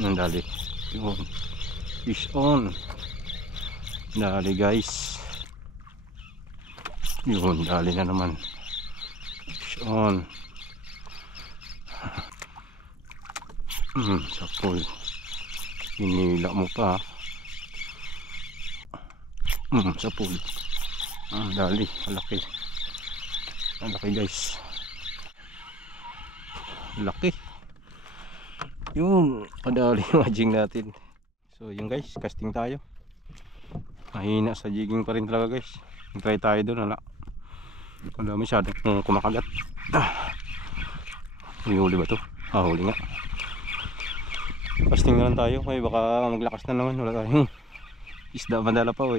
Ang dali. Yun. Fish on. Dali guys. Yun, dali na naman. Fish on. Sa pool. Hinila mo pa. Sa pool. Dali, malaki. Malaki guys. Laki. Yun, padali yung jigging natin. So yun guys, casting tayo. Mahina sa jigging pa rin talaga guys. Try tayo doon, wala masyadong kumakagat. Huli ba to? Huli nga. Casting na lang tayo, kaya baka maglakas na naman. Wala tayong isda, madala pa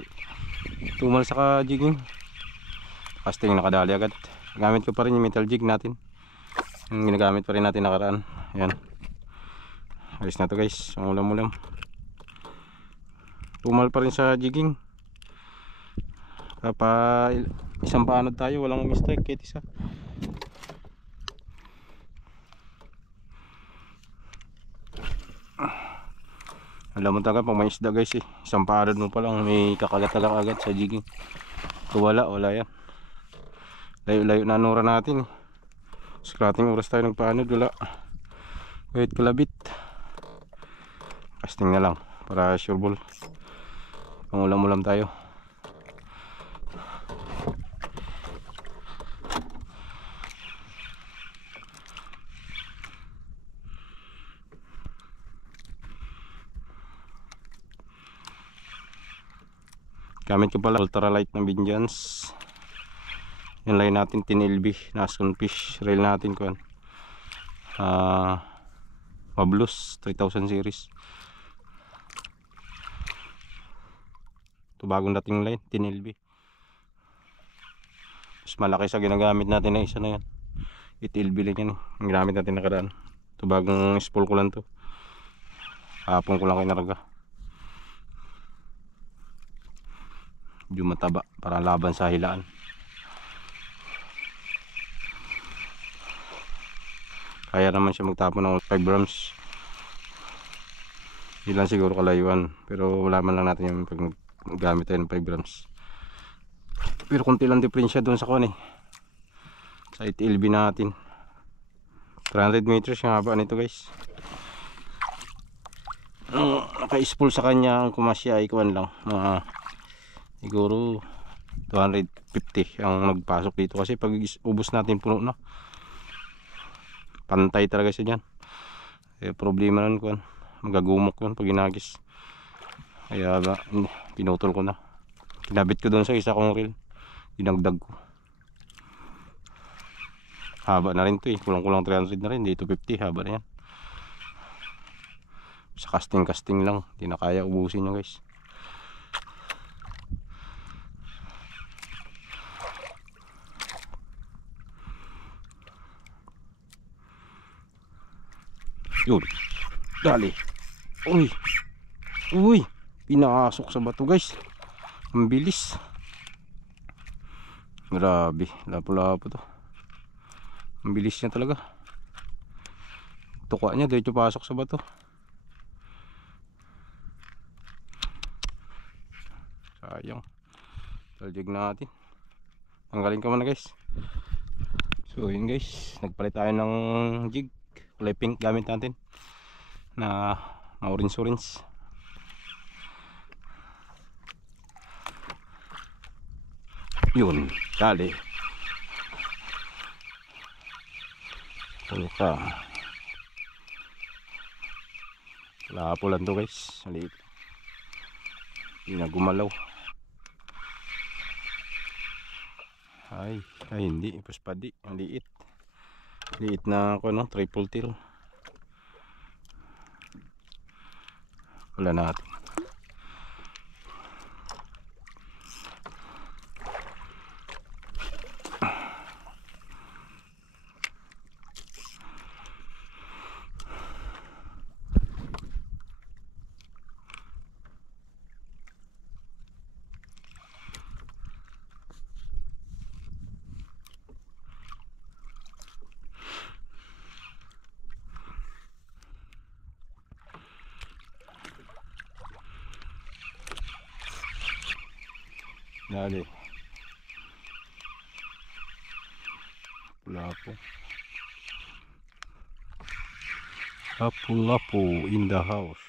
tumal sa jigging. Casting nakadali agad. Gamit ko pa rin yung metal jig natin, yung ginagamit pa rin natin nakaraan. Ayan, alis na to guys. Ang ulam-ulam, tumal pa rin sa jigging. Pa isang paanod tayo, walang mistake kahit isa. Alam mo talaga pag may isda guys isang paanod mo pa lang may kakagat talaga agad sa jigging. So wala yan. Layo-layo na nura natin Skrating oras tayo nagpaanod, wala. Kahit kalabit. Casting na lang para sure ball. Pang ulam-ulam tayo. Gamit ko pala ultralight ng Vengeance. Yung line natin 10LB na Sunfish. Rail natin ko Mablus 3000 series. Ito bagong dating line 10LB. Mas malaki sa ginagamit natin na isa na yan. 8LB lang yan ang ginamit natin nakaraan. Ito bagong spool ko lang to. Hapon ko lang kinarga. Medyo mataba para laban sa hilaan. Kaya naman siya magtapon ng 5 grams. Hindi lang siguro kalayuan, pero wala man lang natin yung pag gamit tayo ng 5 grams. Pero konti lang diferensya doon sa kuan sa 8LB natin. 300 meters yung haba nito guys. Naka-spool sa kanya ang kumasya ay kuan lang, siguro 250 ang nagpasok dito kasi pag ubos natin puno na. Pantay talaga siya dyan. Problema nun kuan, magagumok yun pag ginagis. Kaya pinutol ko na. Kinabit ko doon sa isa kong reel, dinagdag ko. Haba na rin to kulang-kulang 300 na rin, dito 50, haba na yan. Sa casting lang, hindi na kaya ubusin nyo guys. Yun, dali. Uy, pinasok sa bato guys. Ang bilis. Grabe, lapo-lapo to. Ang bilis niya talaga. Tuka niya, dito pasok sa bato. Sayang. Taljig natin. Tanggalin ko muna guys. So yun guys, nagpalit tayo ng jig. Kulay pink gamit natin na orange. Yun, dali. Ka. Lapo lang to guys, maliit. Hindi na gumalaw. Ay hindi, paspadi, maliit. Liit na ako triple tail. Wala natin. Dali. Lapu. Lapu-lapu in the house.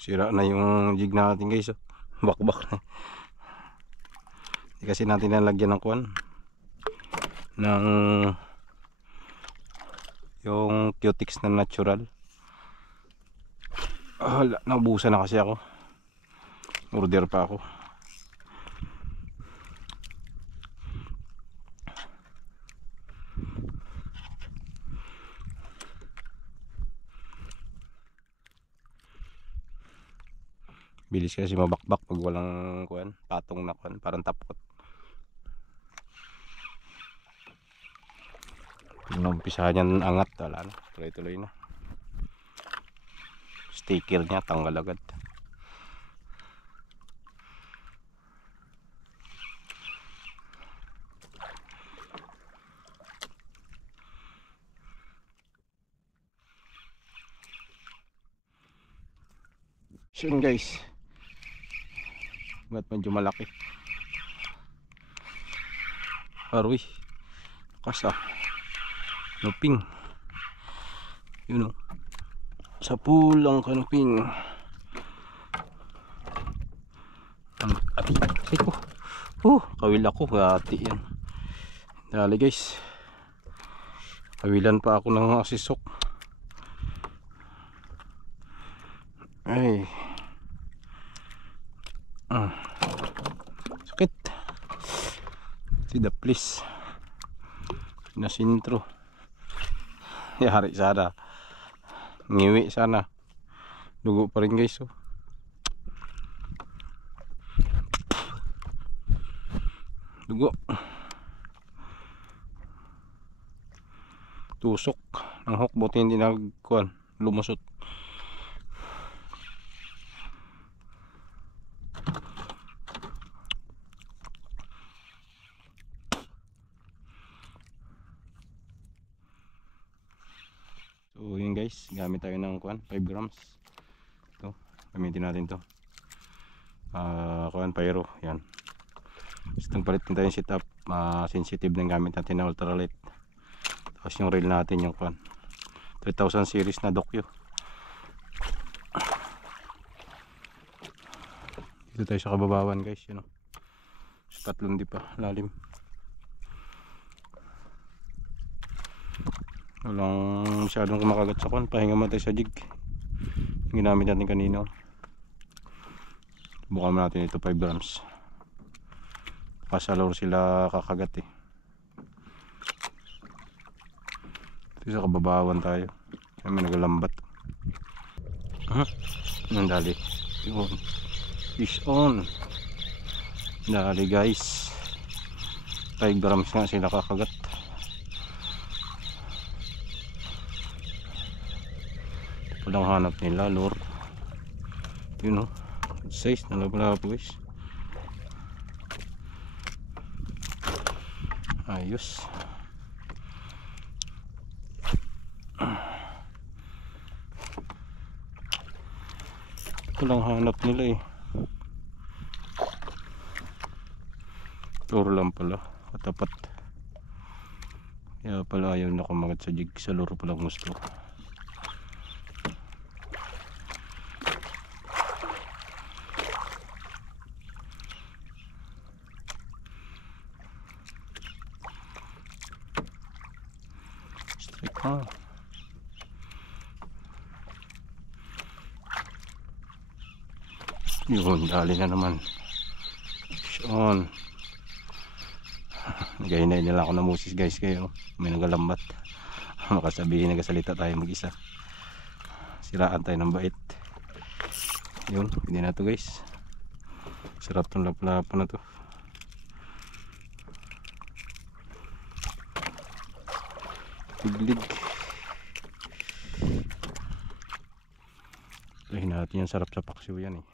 Sira na yung jig natin guys. Oh. Bakbak na. Hindi kasi natin nalagyan ng kuwan. Ng yung cutix na natural. Naubusan na kasi ako. Order pa ako. Bilis kasi mabakbak pag walang kuan, patong na kuan, parang tapot. Pinumpisahan niyan angat, wala na, tuloy-tuloy na. Sticker niya tanggal agad. So yun guys, ba't medyo malaki. Aroy, kasa luping yun o, sa pulang kanuping. Ati, siko. Kawil ako, ati yan. Dali guys, kawilan pa ako ng asisok. Ay, sakit. Si the please nasintro. Yari sana, ngiwi sana, dugo pa rin guys. Oh. Dugo, tusok ng hook, buti hindi nagkuhan, lumusot. So yun guys, gamit tayo ng kuhan, 5 grams. Ito, gamitin natin to. Kuhan pyro, yan. Itong palit din tayo yung setup, sensitive ng gamit natin na ultralight. Tapos yung reel natin yung kuhan, 3000 series na Dokyo. Dito tayo sa kababawan guys, yun o. Sa tatlong di pa, lalim. Walang masyadong kumakagat sa kuhan, pahinga mo tayo sa jig. Ginamit natin kanina. Bukan natin ito 5 grams. Pasalor sila kakagat eh. Ito sa kababawan tayo. May nagalambat. Dali. Yun. Fish on. Dali guys. 5 grams nga sila kakagat. Walang hanap nila lure. Yun o. Size na labo guys. Ayos. Walang hanap nila eh. Lure lang pala. Katapat. Kaya pala ayaw na kumagat sa jig. Sa lure pala gusto. Yun, dali na naman. Yun. Nagahinay nila ako ng musis guys kayo. May nagalambat. Makasabihin nagasalita tayo mag-isa. Siraan tayo ng bait. Yun, hindi na to guys. Sarap tong laplapa na to. Tiglig. Lahin natin yung sarap sa paksiw yan eh.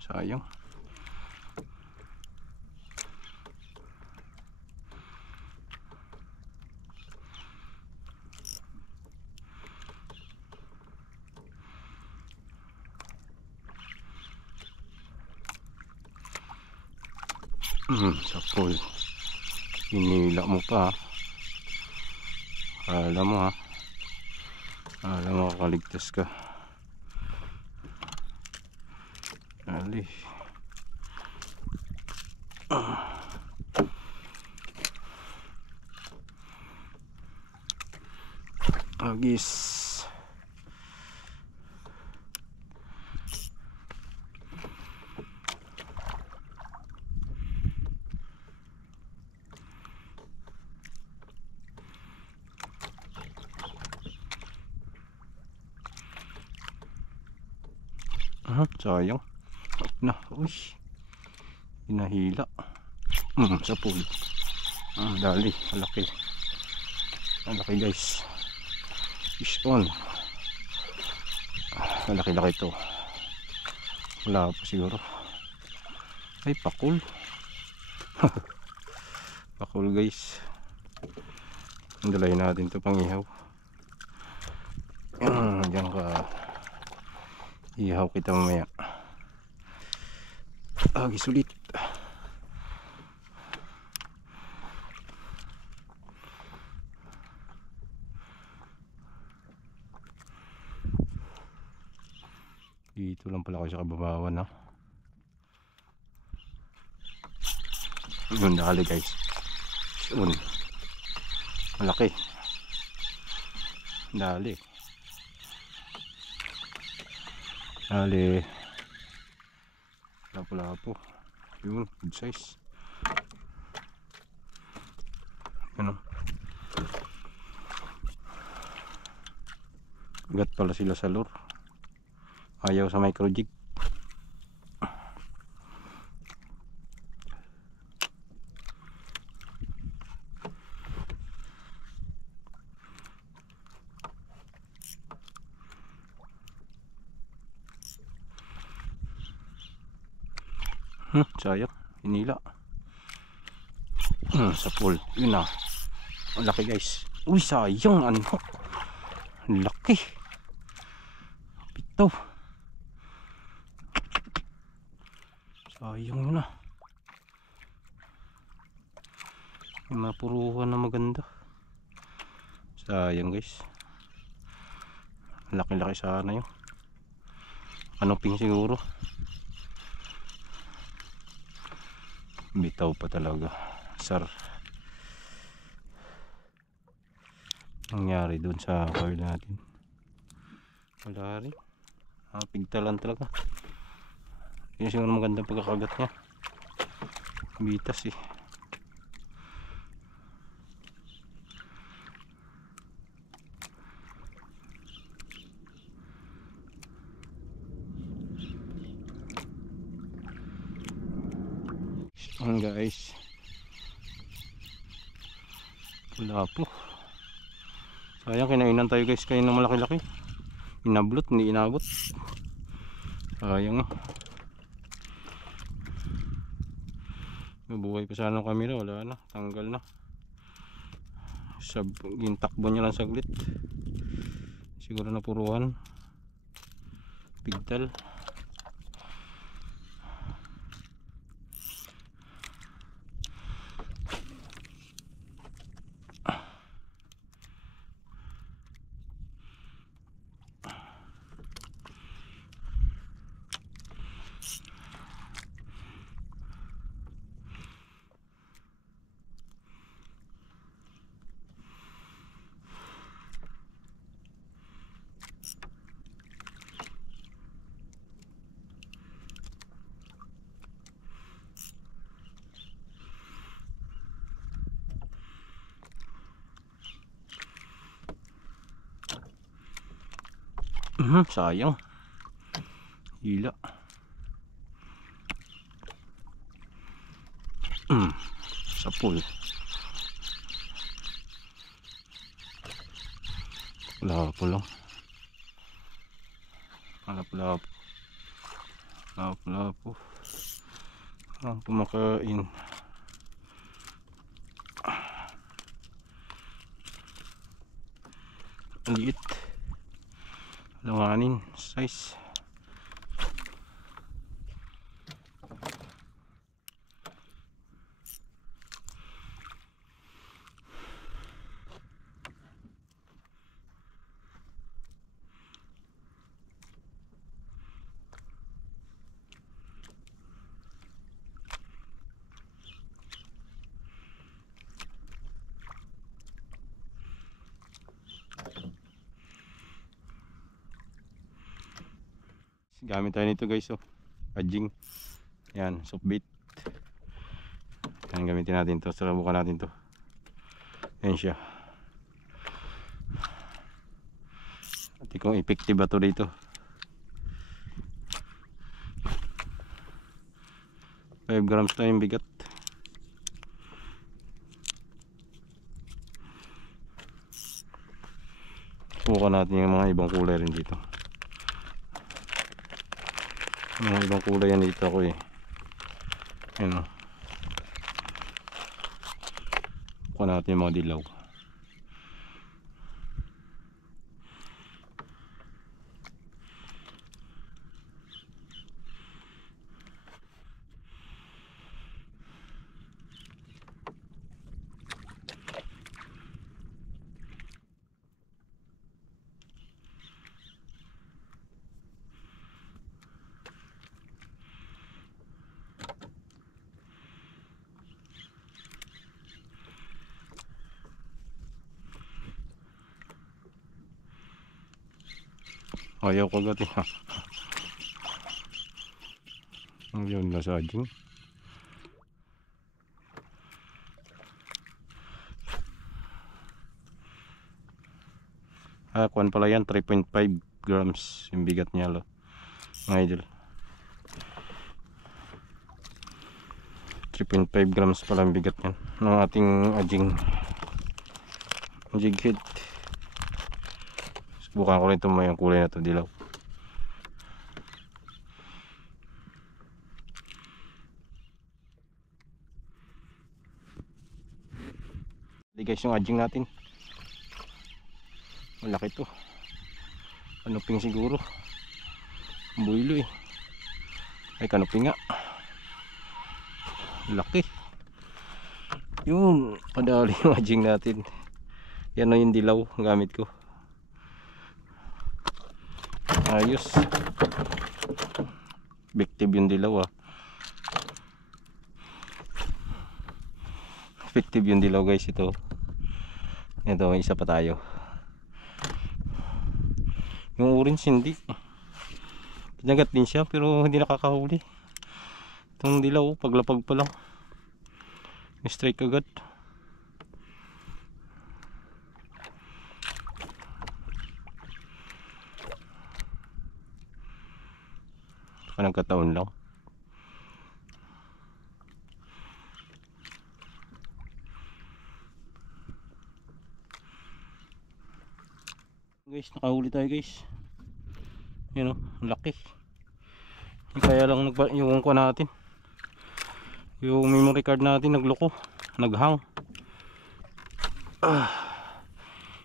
Sayang. Sapol. Hinila mo pa. Alam mo ha. Alam mo kakaligtas ka. Ali. Agis. Sayang. Na, uy. Hinahila. Sa pool. Dali, malaki. Malaki guys. Fish on. Malaki-laki to. Wala pa siguro. Ay, pakul. Pakul guys. Dalayin natin to pang ihaw. Diyan ka. Ihaw kita mamaya. Sulit. Dito lang pala ako sa kababawan, ha. Yun, dali guys. Yun. Malaki. Dali. Dali. Lapo-lapo. Yun, good size. Ano? Gat pala sila sa lure. Ayaw sa micro jig. Sayang, hinila. Sa pool. Yun na. Ang laki guys. Uy, sayang. Ano? Ang laki. Pito. Sayang yun na. May mapuruhan na maganda. Sayang guys. Laki-laki sana yun. Anong ping siguro? Bitaw pa talaga. Sar. Nangyari dun sa coil natin. Wala rin. Pigtalan talaga. Yun siguro magandang pagkakagat niya. Bitas eh. Guys, wala po. Sayang, kinainan tayo guys kayo ng malaki-laki. Inablot, hindi inabot. Sayang. Mabuhay pa sana ng camera, wala na, tanggal na. Gintakbo niya lang saglit. Siguro napuruhan. Pigtal. Sayang. Hila. Sa pool. Lapo lang. Lapo. Lapo-lapo. Ang kumakain. Ang liit. Langanin size. Gamit tayo nito guys, oh. Pajing. Yan, soft bait. Yan, gamitin natin to. Subukan natin to. Yan siya. At kung effective ba to dito. 5 grams na yung bigat. Subukan natin yung mga ibang kulay rin dito. Mga ibang kulay yan dito ako eh. Ayan o. Subukan natin yung mga dilaw. Ayaw ko agad eh. Ang yun na sajing. Kuwan pala yan, 3.5 grams yung bigat niya lo. Mga idol, 3.5 grams pala yung bigat yan ng ating jig head. Subukan ko rin itong may kulay na ito, dilaw. Hindi guys, yung ajing natin malaki to. Kanuping siguro. Builo eh. Ay, kanuping nga. Laki. Yun, padali yung ajing natin. Yan na yung dilaw ang gamit ko. Ayos. Effective yung dilaw ah. Effective yung dilaw guys, ito. Ito, may isa pa tayo. Yung orange hindi. Kinagat din siya pero hindi nakakahuli. Itong dilaw, paglapag pa lang. May strike agad. Nagkataon lang. Guys, nakahuli tayo guys. Yan o, laki. Kaya lang yung ko natin, yung memory card natin nagloko, naghang.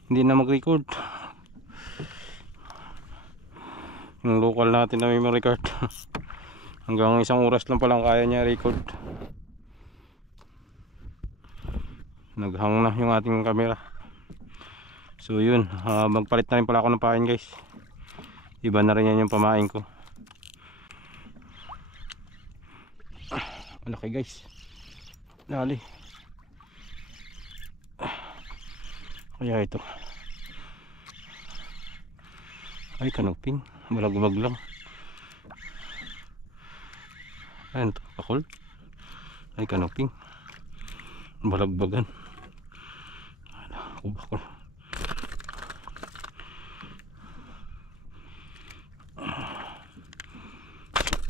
Hindi na mag-record yung local natin na memory card. Hanggang 1 oras lang palang kaya niya record. Naghang na yung ating camera. So yun, magpalit na rin pala ako ng pain guys. Iba na rin yan yung pamain ko. Malaki guys. Dali. Kaya ito. Ay, kanuping. Balagubag lang. Ayan to, pakol. Ay, kanuping. Balagbagan. Bakol.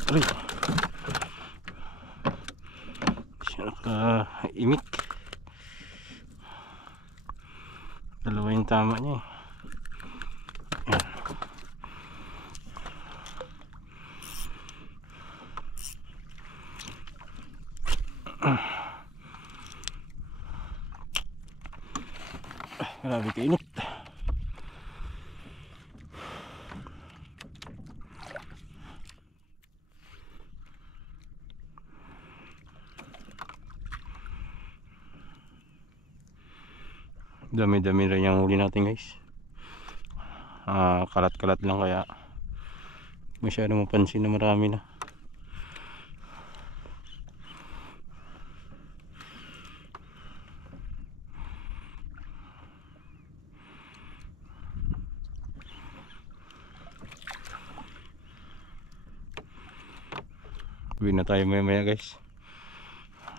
Aray. Siya naka-imik. Dalawa yung tama niya eh. Ayan. Grabe kainit. Dami-dami rin yung huli natin guys. Kalat-kalat lang kaya masyadong mapansin na marami na. Uwi na tayo maya guys.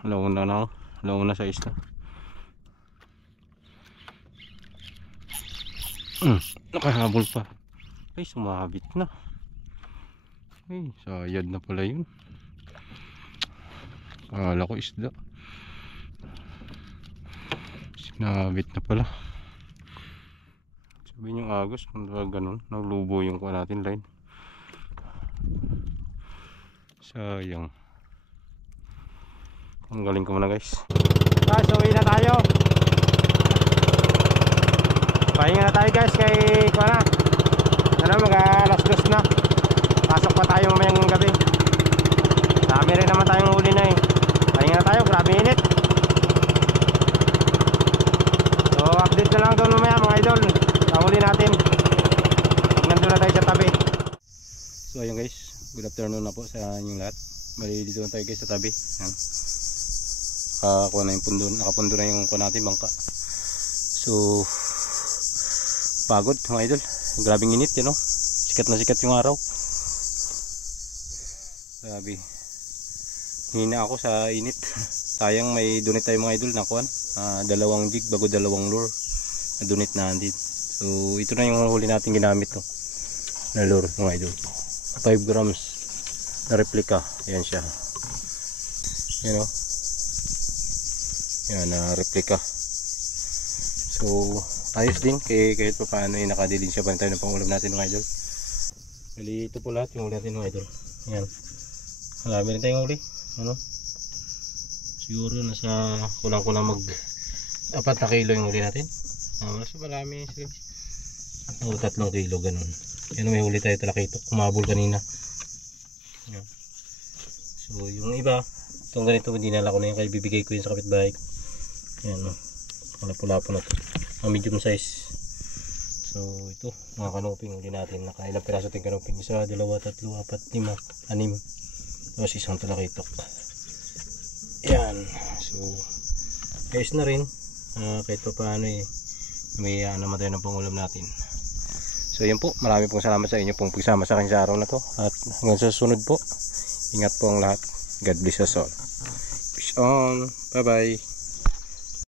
Launa na, launa sa isla. Nakahabol pa. Ay, sumabit na. Ay, sayad na pala yun. Akala ko isda. Sinabit na pala. Sabihin yung agos kung ganun, naglubo yung kuha natin line. Sayang. Ang galing ko muna guys. Guys, uwi na tayo. Pahinga na tayo guys kay kuha na. Mag alas 2 na. Pasok pa tayo mamayang gabi. Dami rin naman tayong huli na eh. Pahinga na tayo, grabe init. So update na lang doon mamaya mga idol. Huli natin. Nandun na tayo sa tabi. So ayun guys, good afternoon na po sa inyong lahat. Bali dito na tayo guys sa tabi. Yan. Nakakuha na yung pundo, nakapundo na yung kuha natin bangka. So pagod mga idol, grabing init yan, no? Sikat na sikat yung araw. Grabe, hina ako sa init. Sayang may donate tayo mga idol na kuhan, 2 jig bago 2 lure na donate natin. So ito na yung huli natin ginamit, no? Na lure mga idol, 5 grams na replica. Yan siya, yan, no? Yan na replica. So ayos din kahit pa paano ay nakadilin siya pa tayo ng pangulam natin mga idol. Bali ito po lahat yung huli natin mga idol. Yan, marami rin tayong huli, ano? Siguro nasa kulang-kulang mag 4 na kilo yung huli natin. Mas marami sila. 3 kilo ganun. Yan, may huli tayo talakitok, kumabol kanina. Yan. So yung iba, itong ganito dinala ko na yung kaya bibigay ko yun sa kapitbahay. Yan, no? Lapo-lapo na to, medium size. So ito mga kanuping huli natin. Nakailang piraso tayong kanuping, 1, 2, 3, 4, 5, 6, tapos isang talakitok. Yan, so ayos na rin. Kahit pa paano eh, may naman tayo ng pangulam natin. So yun po, marami pong salamat sa inyo pong pagsama sa akin sa araw na to. At hanggang sa susunod po, ingat po ang lahat. God bless us all. Peace on, bye bye.